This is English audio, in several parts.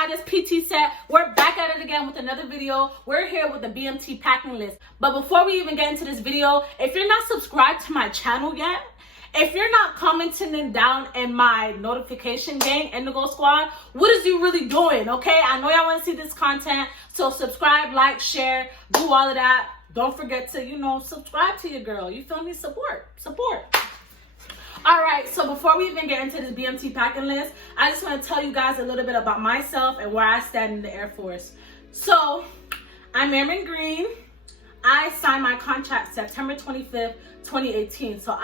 Hottest PT set. We're back at it again with another video. We're here with the BMT packing list. But before we even get into this video, if you're not subscribed to my channel yet, if you're not commenting down in my notification gang, Indigo Squad, what is you really doing, okay? I know y'all want to see this content, so subscribe, like, share, do all of that. Don't forget to, subscribe to your girl. You feel me? Support. All right, so before we even get into this BMT packing list, I just want to tell you guys a little bit about myself and where I stand in the Air Force. So, I'm Airman Green. I signed my contract September 25th, 2018. So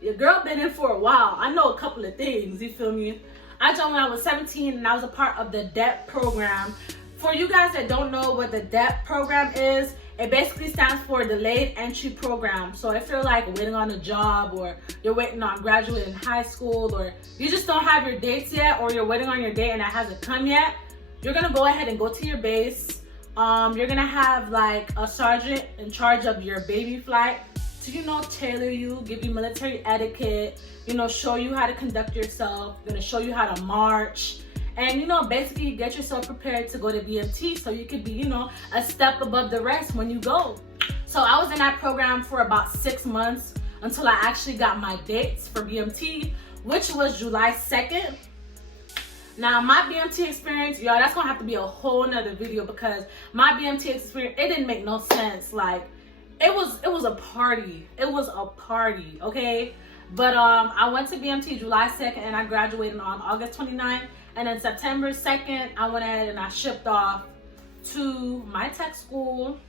your girl been in for a while. I know a couple of things, you feel me? I joined when I was 17 and I was a part of the DEP program. For you guys that don't know what the DEP program is, it basically stands for Delayed Entry Program. So if you're like waiting on a job, or you're waiting on graduating high school, or you just don't have your dates yet, or you're waiting on your date and it hasn't come yet, you're gonna go ahead and go to your base. You're gonna have like a sergeant in charge of your baby flight to, tailor you, give you military etiquette, show you how to conduct yourself, gonna show you how to march. And, basically get yourself prepared to go to BMT so you could be, a step above the rest when you go. So I was in that program for about 6 months until I actually got my dates for BMT, which was July 2nd. Now, my BMT experience, y'all, that's going to have to be a whole nother video because my BMT experience, it didn't make no sense. Like, it was a party. It was a party, okay? But I went to BMT July 2nd and I graduated on August 29th. And then September 2nd, I went ahead and I shipped off to my tech school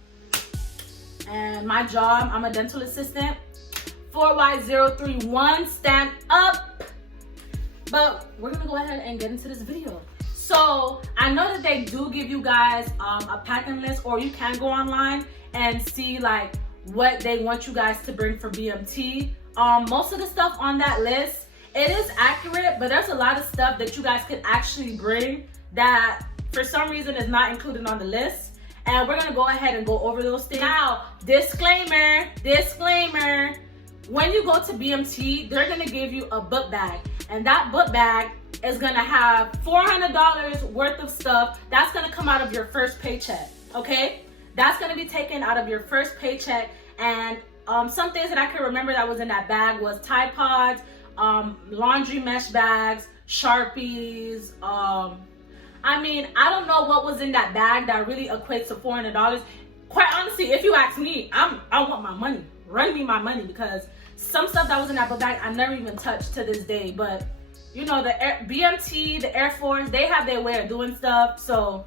and my job. I'm a dental assistant. 4Y031, stand up. But we're gonna go ahead and get into this video. So I know that they do give you guys a packing list, or you can go online and see like what they want you guys to bring for BMT. Most of the stuff on that list, it is accurate, but there's a lot of stuff that you guys could actually bring that for some reason is not included on the list. And we're gonna go ahead and go over those things. Now, disclaimer, when you go to BMT, they're gonna give you a book bag. And that book bag is gonna have $400 worth of stuff. That's gonna come out of your first paycheck, okay? That's gonna be taken out of your first paycheck. And some things that I can remember that was in that bag was Tide Pods, laundry mesh bags, Sharpies. I don't know what was in that bag that really equates to $400. Quite honestly, if you ask me, I want my money. Run me my money, because some stuff that was in that book bag I never even touched to this day. But the BMT, the Air Force, they have their way of doing stuff. So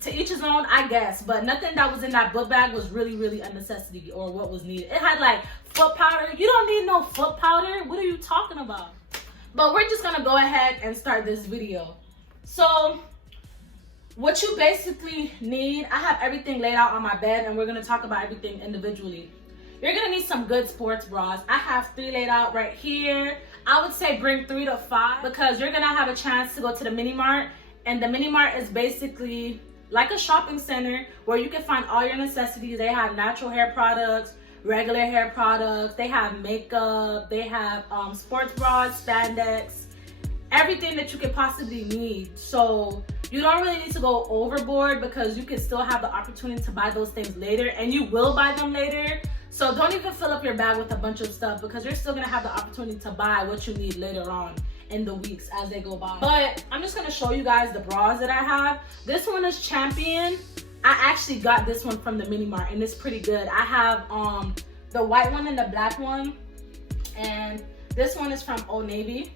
to each his own, I guess. But nothing that was in that book bag was really a necessity or what was needed. It had like foot powder. You don't need no foot powder. What are you talking about? But we're just gonna go ahead and start this video. So what you basically need, I have everything laid out on my bed and we're gonna talk about everything individually. You're gonna need some good sports bras. I have 3 laid out right here. I would say bring 3 to 5 because you're gonna have a chance to go to the mini mart, and the mini mart is basically like a shopping center where you can find all your necessities. They have natural hair products, regular hair products, they have makeup, they have sports bras, spandex, everything that you could possibly need. So you don't really need to go overboard because you can still have the opportunity to buy those things later, and you will buy them later. So don't even fill up your bag with a bunch of stuff because you're still gonna have the opportunity to buy what you need later on in the weeks as they go by. But I'm just gonna show you guys the bras that I have. This one is Champion. I actually got this one from the mini mart and it's pretty good. I have the white one and the black one, and this one is from Old Navy.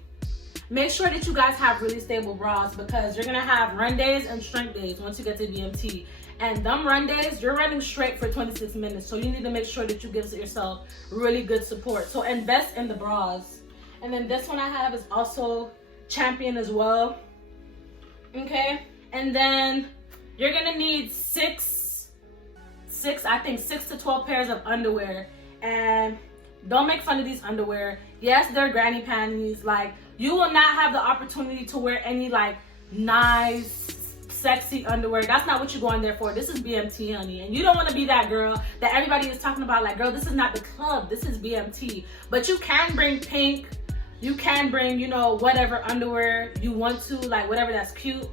Make sure that you guys have really stable bras because you're gonna have run days and strength days once you get to BMT. And them run days, you're running straight for 26 minutes. So you need to make sure that you give yourself really good support. So invest in the bras. And then this one I have is also Champion as well. Okay, and then you're gonna need six to 12 pairs of underwear. And don't make fun of these underwear. Yes, they're granny panties. Like, you will not have the opportunity to wear any like nice, sexy underwear. That's not what you're going there for. This is BMT, honey. And you don't want to be that girl that everybody is talking about. Like, girl, this is not the club. This is BMT. But you can bring pink. You can bring, whatever underwear you want to, like whatever that's cute.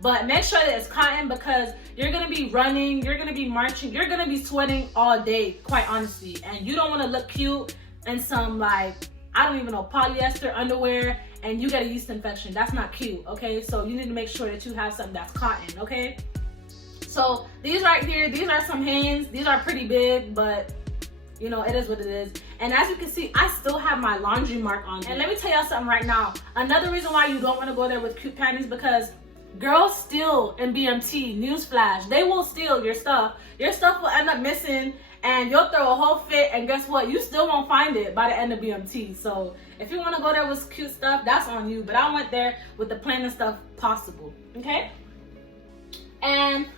but make sure that it's cotton because you're gonna be running, you're gonna be marching, you're gonna be sweating all day, quite honestly. And you don't wanna look cute in some like, I don't even know, polyester underwear and you get a yeast infection. That's not cute, okay? So you need to make sure that you have something that's cotton, okay? So these right here, these are some Hanes. These are pretty big, but you know, it is what it is. And as you can see, I still have my laundry mark on. And let me tell y'all something right now. Another reason why you don't want to go there with cute panties, because girls steal in BMT. Newsflash, they will steal your stuff. Your stuff will end up missing and you'll throw a whole fit, and guess what? You still won't find it by the end of BMT. So if you want to go there with cute stuff, that's on you. But I went there with the plainest stuff possible, okay? And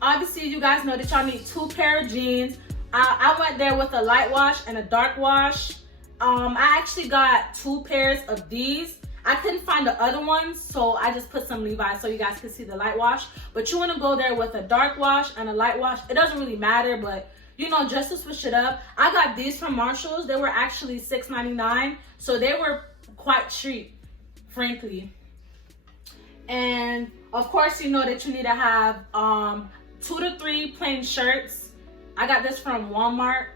obviously, you guys know that y'all need 2 pair of jeans. I went there with a light wash and a dark wash. I actually got 2 pairs of these. I couldn't find the other ones, so I just put some Levi's so you guys can see the light wash. But you want to go there with a dark wash and a light wash. It doesn't really matter, but you know, just to switch it up. I got these from Marshalls. They were actually $6.99, so they were quite cheap, frankly. And of course, you know that you need to have 2 to 3 plain shirts. I got this from Walmart.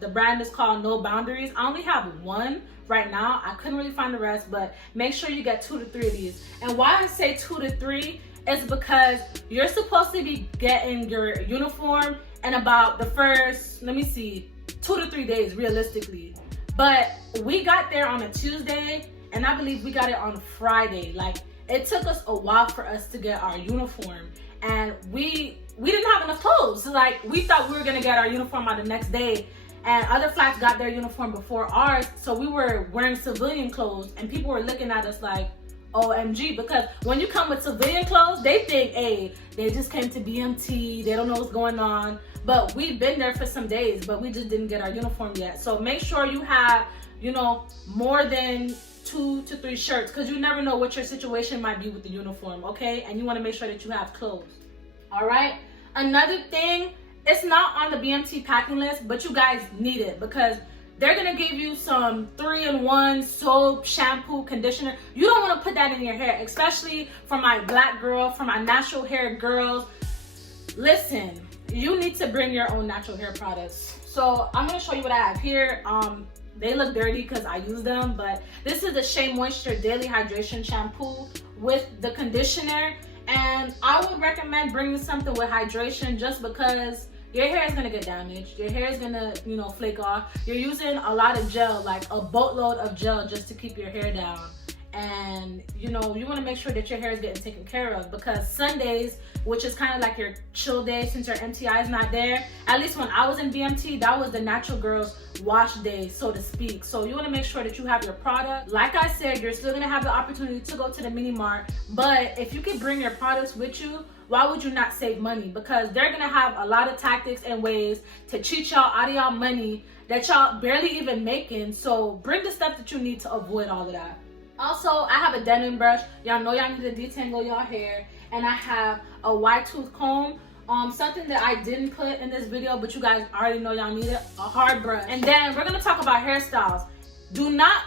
The brand is called No Boundaries. I only have 1 right now. I couldn't really find the rest, but make sure you get 2 to 3 of these. And why I say 2 to 3 is because you're supposed to be getting your uniform in about the first, let me see, 2 to 3 days realistically. But we got there on a Tuesday, and I believe we got it on Friday. Like, it took us a while for us to get our uniform, and we didn't have enough clothes. So like, we thought we were gonna get our uniform on the next day, and other flights got their uniform before ours, so we were wearing civilian clothes, and people were looking at us like, OMG, because when you come with civilian clothes, they think, hey, they just came to BMT, they don't know what's going on. But we've been there for some days, but we just didn't get our uniform yet. So make sure you have, you know, more than 2 to 3 shirts, because you never know what your situation might be with the uniform, okay? And you want to make sure that you have clothes. All right. Another thing, it's not on the BMT packing list, but you guys need it because they're gonna give you some 3-in-1 soap, shampoo, conditioner. You don't want to put that in your hair, especially for my black girl, for my natural hair girls. Listen, you need to bring your own natural hair products. So I'm gonna show you what I have here. They look dirty because I use them, but this is the Shea Moisture Daily Hydration Shampoo with the conditioner. And I would recommend bringing something with hydration just because your hair is gonna get damaged. Your hair is gonna, you know, flake off. You're using a lot of gel, like a boatload of gel just to keep your hair down. And, you know, you wanna make sure that your hair is getting taken care of because Sundays, which is kind of like your chill day since your MTI is not there. At least when I was in BMT, that was the natural girls wash day, so to speak. So you want to make sure that you have your product. Like I said, you're still going to have the opportunity to go to the mini mart, but if you can bring your products with you, why would you not save money? Because they're going to have a lot of tactics and ways to cheat y'all out of y'all money that y'all barely even making. So bring the stuff that you need to avoid all of that. Also, I have a denim brush. Y'all know y'all need to detangle y'all hair. And I have a wide tooth comb. Something that I didn't put in this video, but you guys already know y'all need it, a hard brush. And then we're gonna talk about hairstyles. Do not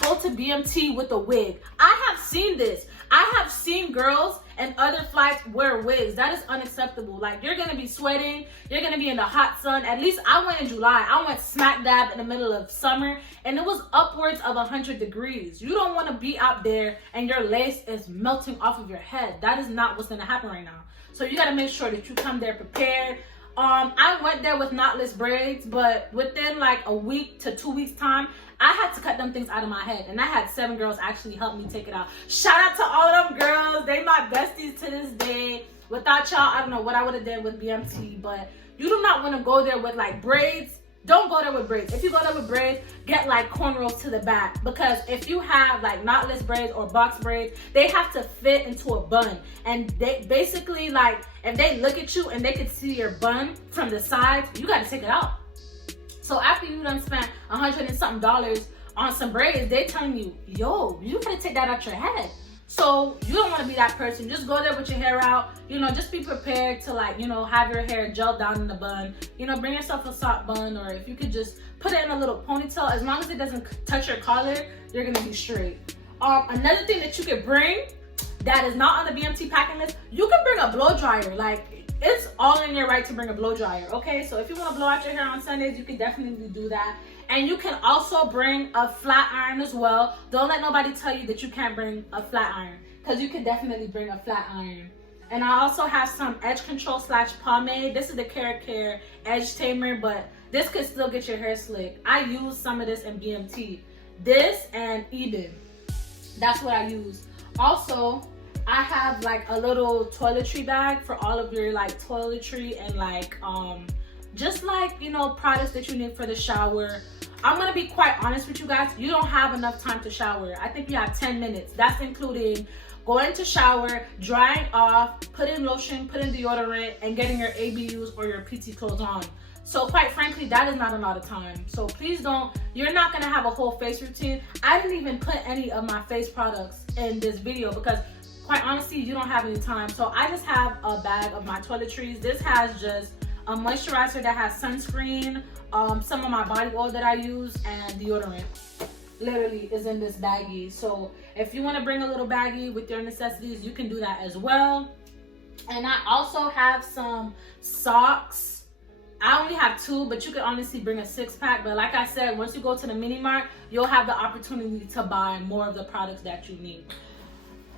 go to BMT with a wig. I have seen this. I have seen girls and other flights wear wigs. That is unacceptable. Like, you're gonna be sweating, you're gonna be in the hot sun. At least I went in July. I went smack dab in the middle of summer, and it was upwards of 100 degrees. You don't wanna be out there and your lace is melting off of your head. That is not what's gonna happen right now. So you gotta make sure that you come there prepared. I went there with knotless braids, but within like a week to 2 weeks time, I had to cut them things out of my head, and I had 7 girls actually help me take it out. Shout out to all of them girls. They my besties to this day. Without y'all, I don't know what I would have done with BMT, but you do not want to go there with like braids. Don't go there with braids. If you go there with braids, get like cornrows to the back, because if you have like knotless braids or box braids, they have to fit into a bun. And they basically, like, if they look at you and they can see your bun from the sides, you got to take it out. So after you done spent $100 and something on some braids, they telling you, yo, you gotta take that out your head. So you don't want to be that person. Just go there with your hair out. You know, just be prepared to, like, you know, have your hair gel down in the bun. You know, bring yourself a soft bun, or if you could just put it in a little ponytail. As long as it doesn't touch your collar, you're gonna be straight. Another thing that you could bring, that is not on the BMT packing list, you can bring a blow dryer. Like, it's all in your right to bring a blow dryer, okay? So if you want to blow out your hair on Sundays, you can definitely do that. And you can also bring a flat iron as well. Don't let nobody tell you that you can't bring a flat iron, because you can definitely bring a flat iron. And I also have some edge control / pomade. This is the Care Edge Tamer, but this could still get your hair slick. I use some of this in BMT. This and Eden. That's what I use. Also, I have like a little toiletry bag for all of your like toiletry and like just like, you know, products that you need for the shower. I'm gonna be quite honest with you guys, you don't have enough time to shower. I think you have 10 minutes. That's including going to shower, drying off, putting lotion, putting deodorant, and getting your ABUs or your PT clothes on. So quite frankly, that is not a lot of time. So please don't, you're not gonna have a whole face routine. I didn't even put any of my face products in this video because quite honestly, you don't have any time. So I just have a bag of my toiletries. This has just a moisturizer that has sunscreen, some of my body oil that I use, and deodorant. Literally is in this baggie. So if you want to bring a little baggie with your necessities, you can do that as well. And I also have some socks. I only have 2, but you can honestly bring a 6-pack. But like I said, once you go to the mini mart, you'll have the opportunity to buy more of the products that you need.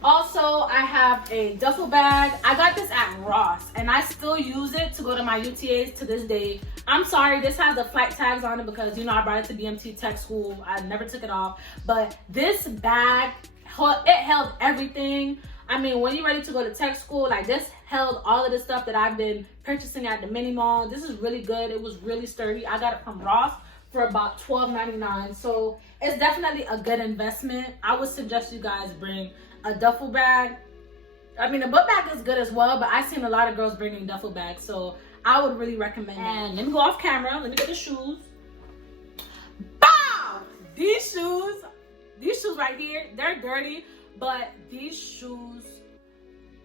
Also, I have a duffel bag. I got this at Ross, and I still use it to go to my UTAs to this day. I'm sorry, this has the flight tags on it because, you know, I brought it to BMT Tech School. I never took it off. But this bag, it held everything. I mean, when you're ready to go to tech school, like this held all of the stuff that I've been purchasing at the mini mall. This is really good. It was really sturdy. I got it from Ross for about $12.99. So it's definitely a good investment. I would suggest you guys bring a duffel bag. I mean, a book bag is good as well, but I've seen a lot of girls bringing duffel bags, so I would really recommend that. And let me go off camera. Let me get the shoes. Bow! These shoes right here, they're dirty, but these shoes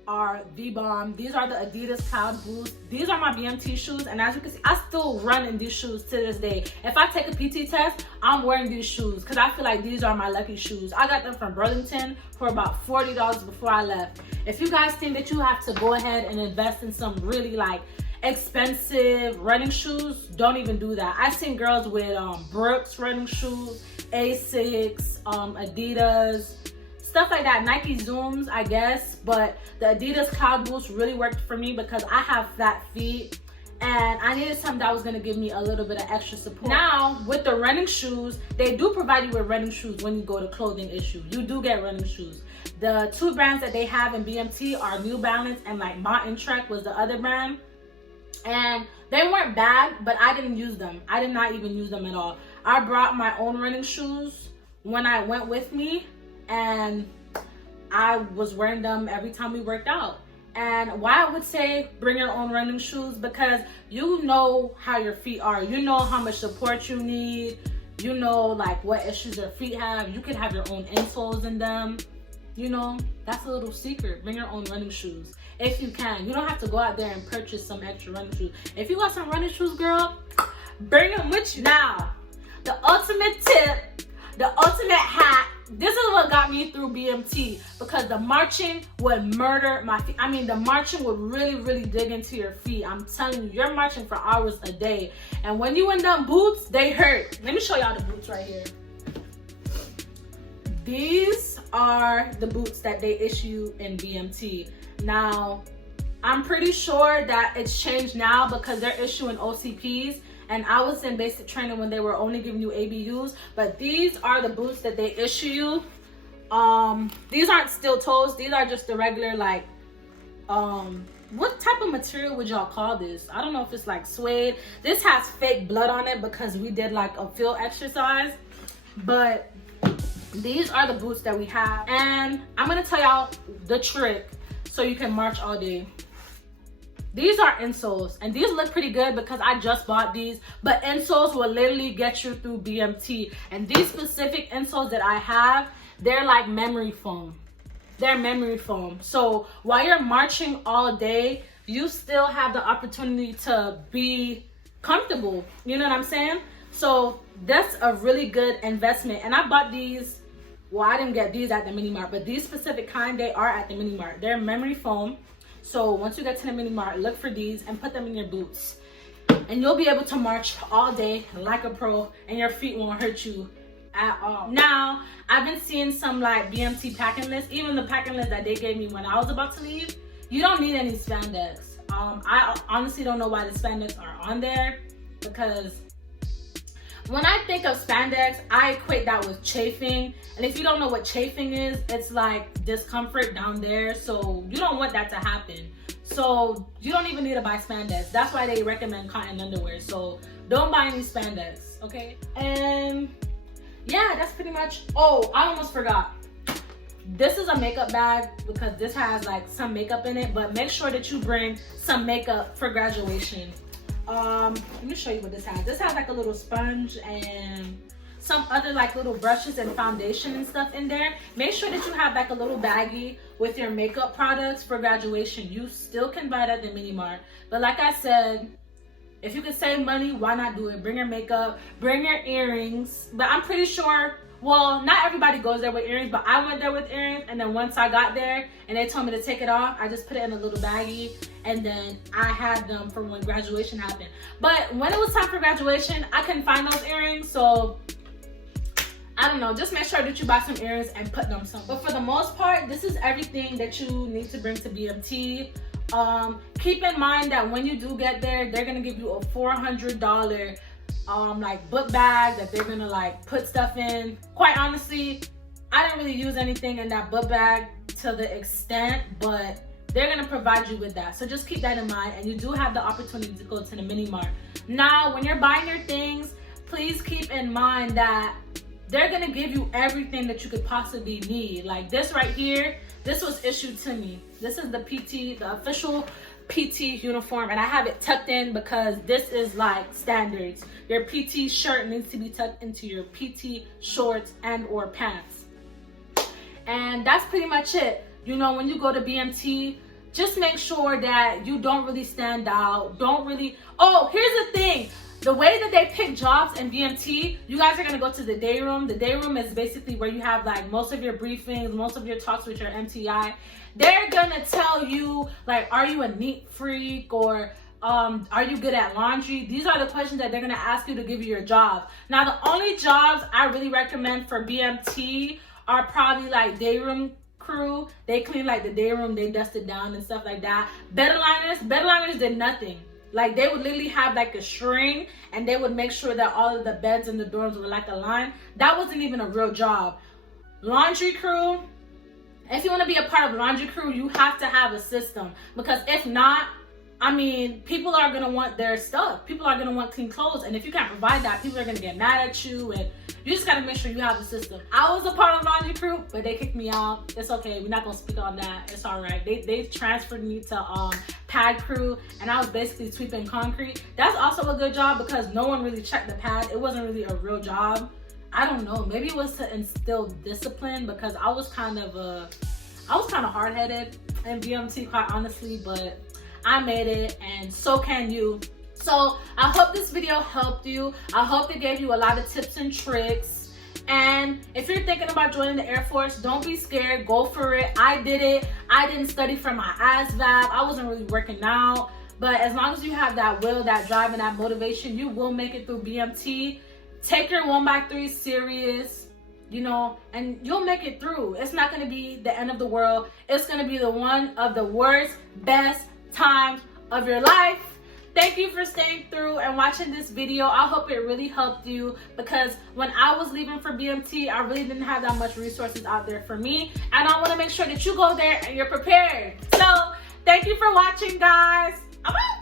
are the bomb. These are the Adidas Cloud Boost. These are my BMT shoes, and as you can see, I still run in these shoes to this day. If I take a PT test, I'm wearing these shoes because I feel like these are my lucky shoes. I got them from Burlington for about $40 before I left. If you guys think that you have to go ahead and invest in some really like expensive running shoes, don't even do that. I've seen girls with Brooks running shoes, Asics, Adidas, stuff like that, Nike Zooms, I guess, but the Adidas Cloud Boost really worked for me because I have flat feet and I needed something that was going to give me a little bit of extra support. Now, with the running shoes, they do provide you with running shoes when you go to clothing issue. You do get running shoes. The 2 brands that they have in BMT are New Balance and like Mountain Trek was the other brand. And they weren't bad, but I didn't use them. I did not even use them at all. I brought my own running shoes when I went with me, and I was wearing them every time we worked out. And why I would say bring your own running shoes, because you know how your feet are. You know how much support you need. You know like what issues your feet have. You can have your own insoles in them. You know, that's a little secret. Bring your own running shoes if you can. You don't have to go out there and purchase some extra running shoes. If you got some running shoes, girl, bring them with you. Now, the ultimate tip, the ultimate hack. This is what got me through BMT, because the marching would murder my feet. I mean, the marching would really dig into your feet. I'm telling you, you're marching for hours a day. And when you in them boots, they hurt. Let me show y'all the boots right here. These are the boots that they issue in BMT. Now, I'm pretty sure that it's changed now because they're issuing OCPs. And I was in basic training when they were only giving you ABUs, but these are the boots that they issue you. These aren't steel toes. These are just the regular, like, what type of material would y'all call this? I don't know if it's like suede. This has fake blood on it because we did like a field exercise, but these are the boots that we have. And I'm gonna tell y'all the trick so you can march all day. These are insoles, and these look pretty good because I just bought these, but insoles will literally get you through BMT. And these specific insoles that I have, they're like memory foam. They're memory foam. So while you're marching all day, you still have the opportunity to be comfortable. You know what I'm saying? So that's a really good investment. And I bought these well, I didn't get these at the mini mart, but these specific kind, they are at the mini mart. They're memory foam. So once you get to the mini mart, look for these and put them in your boots. And you'll be able to march all day like a pro, and your feet won't hurt you at all. Now, I've been seeing some like BMT packing lists, even the packing list that they gave me when I was about to leave. You don't need any spandex. I honestly don't know why the spandex are on there, because when I think of spandex, I equate that with chafing. And if you don't know what chafing is, it's like discomfort down there. So you don't want that to happen. So you don't even need to buy spandex. That's why they recommend cotton underwear. So don't buy any spandex, okay? And yeah, that's pretty much. Oh, I almost forgot. This is a makeup bag because this has like some makeup in it, but make sure that you bring some makeup for graduation. Let me show you what this has. This has like a little sponge and some other like little brushes and foundation and stuff in there. Make sure that you have like a little baggie with your makeup products for graduation. You still can buy it at the mini mart, but like I said, if you could save money, why not do it? Bring your makeup, bring your earrings. But I'm pretty sure, well, not everybody goes there with earrings, but I went there with earrings, and then once I got there and they told me to take it off, I just put it in a little baggie, and then I had them for when graduation happened. But when it was time for graduation, I couldn't find those earrings, so I don't know, just make sure that you buy some earrings and put them somewhere. But for the most part, this is everything that you need to bring to BMT. Keep in mind that when you do get there, they're gonna give you a $400 like book bag that they're gonna like put stuff in. Quite honestly, I didn't really use anything in that book bag to the extent, but they're gonna provide you with that. So just keep that in mind, and you do have the opportunity to go to the mini mart. Now, when you're buying your things, please keep in mind that they're gonna give you everything that you could possibly need. Like this right here, this was issued to me. This is the PT, the official PT uniform, and I have it tucked in because this is like standards. Your PT shirt needs to be tucked into your PT shorts and or pants. And that's pretty much it. You know, when you go to BMT, just make sure that you don't really stand out. Don't really, oh, here's the thing. The way that they pick jobs in BMT, you guys are gonna go to the day room. The day room is basically where you have like most of your briefings, most of your talks with your MTI. They're gonna tell you like, are you a neat freak, or are you good at laundry? These are the questions that they're gonna ask you to give you your job. Now, the only jobs I really recommend for BMT are probably like day room crew. They clean like the day room, they dust it down and stuff like that. Bed liners did nothing. Like they would literally have like a string, and they would make sure that all of the beds in the dorms were like a line. That wasn't even a real job. Laundry crew, if you want to be a part of laundry crew, you have to have a system, because if not, I mean, people are going to want their stuff. People are going to want clean clothes, and if you can't provide that, people are going to get mad at you, and you just got to make sure you have a system. I was a part of laundry crew, but they kicked me out. It's okay. We're not going to speak on that. It's all right. They transferred me to pad crew, and I was basically sweeping concrete. That's also a good job because no one really checked the pad. It wasn't really a real job. I don't know. Maybe it was to instill discipline, because I was kind of hard-headed in BMT, quite honestly, but I made it, and so can you. So I hope this video helped you. I hope it gave you a lot of tips and tricks. And if you're thinking about joining the Air Force, don't be scared. Go for it. I did it. I didn't study for my ASVAB. I wasn't really working out. But as long as you have that will, that drive, and that motivation, you will make it through BMT. Take your 1x3 serious, you know, and you'll make it through. It's not going to be the end of the world. It's going to be the one of the worst, best times of your life. Thank you for staying through and watching this video. I hope it really helped you, because when I was leaving for BMT, I really didn't have that much resources out there for me, and I want to make sure that you go there and you're prepared. So thank you for watching, guys. I'm out.